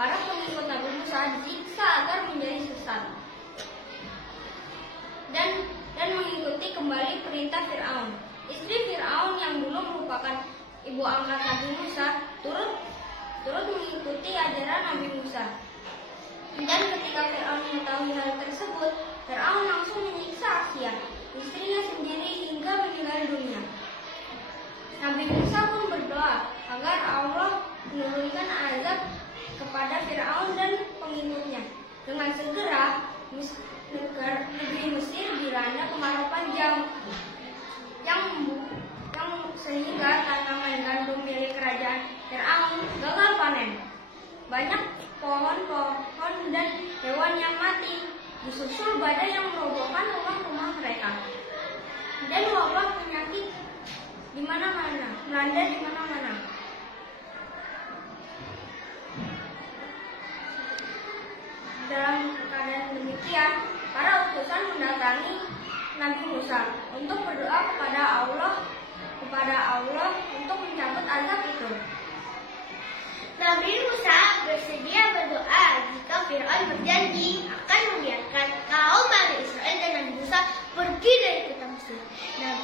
para pengikut Nabi Musa disiksa agar menjadi sesat dan mengikuti kembali perintah Fir'aun. Istri Fir'aun yang dulu merupakan ibu angkat Nabi Musa turut mengikuti ajaran Nabi Musa. Dan ketika Fir'aun mengetahui hal tersebut, Fir'aun langsung menyiksa Asia, istrinya sendiri, hingga meninggal dunia. Nabi Musa pun berdoa agar Allah menurunkan azab kepada Fir'aun dan pengikutnya. Dengan segera negeri Mesir dilanda kemarau panjang yang sehingga tanaman gandum milik kerajaan Fir'aun gagal panen. Banyak pohon-pohon dan hewan yang mati, disusul badai yang merobohkan rumah-rumah mereka. Dan wabah penyakit melanda di mana-mana. Dalam keadaan demikian, para utusan mendatangi Nabi Musa untuk berdoa kepada Allah untuk mencabut azab itu. Nabi Musa bersedia berdoa jika Fir'aun berjanji akan membiarkan kaum Bani Israel dan Nabi Musa pergi dari kota Mesir. Nah,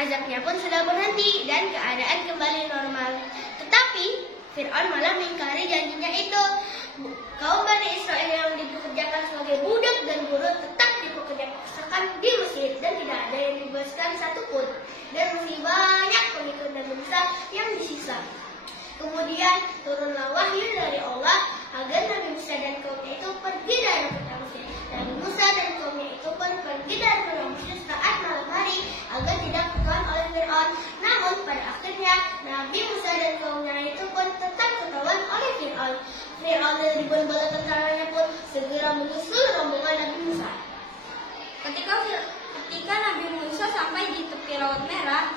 azabnya pun sudah berhenti dan keadaan kembali normal. Tetapi Fir'aun malah mengingkari janjinya itu. Kaum Bani Israel yang dipekerjakan sebagai budak dan buruh tetap dipekerjakan di Mesir dan tidak ada yang dibebaskan satupun. Dan masih banyak pengikut Nabi Musa yang disiksa. Kemudian turunlah wahyu dari Allah agar Nabi Musa dan kaumnya itu pergi dari kota Mesir. Nabi Musa dan kaumnya itu pun pergi dari kota Mesir saat malam hari agar tidak ketahuan oleh Fir'aun. Namun pada akhirnya Nabi Musa dan kaumnya itu pun tetap ketahuan oleh Fir'aun. Fir'aun dan ribuan bala tentaranya pun segera menyusul rombongan Nabi Musa. Ketika Nabi Musa sampai di tepi Laut Merah,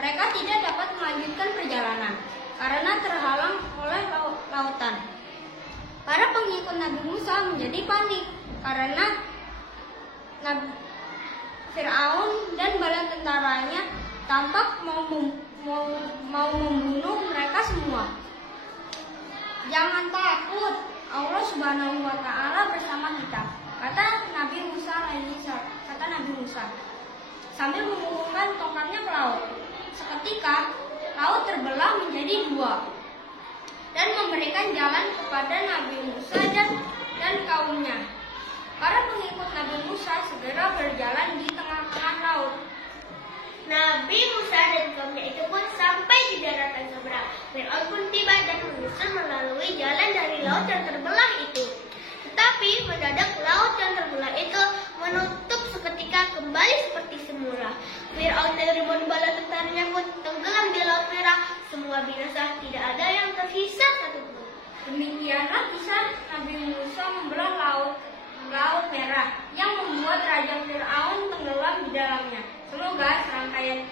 mereka tidak dapat melanjutkan perjalanan karena terhalang oleh lautan. Para pengikut Nabi Musa menjadi panik karena Fir'aun dan bala tentaranya tampak mau membunuh mereka semua. Jangan takut, Allah Subhanahu wa Ta'ala bersama kita, kata Nabi Musa sambil mengulurkan tongkatnya ke laut. Seketika laut terbelah menjadi dua dan memberikan jalan kepada Nabi Musa dan kaumnya. Para pengikut Nabi Musa segera berjalan di tengah-tengah laut. Nabi Musa dan kaumnya itu pun sampai di daratan seberang. Fir'aun pun tiba dan menyusul melalui jalan dari laut yang terbelah itu. Tetapi mendadak laut yang terbelah itu menutup seketika kembali seperti semula. Fir'aun dan ribuan bala tentaranya pun tenggelam di Laut Merah. Semua binasa, tidak ada yang tersisa satupun. Demikianlah kisah Nabi Musa membelah Laut Merah yang membuat Raja Fir'aun tenggelam di dalamnya. Semoga serangkaian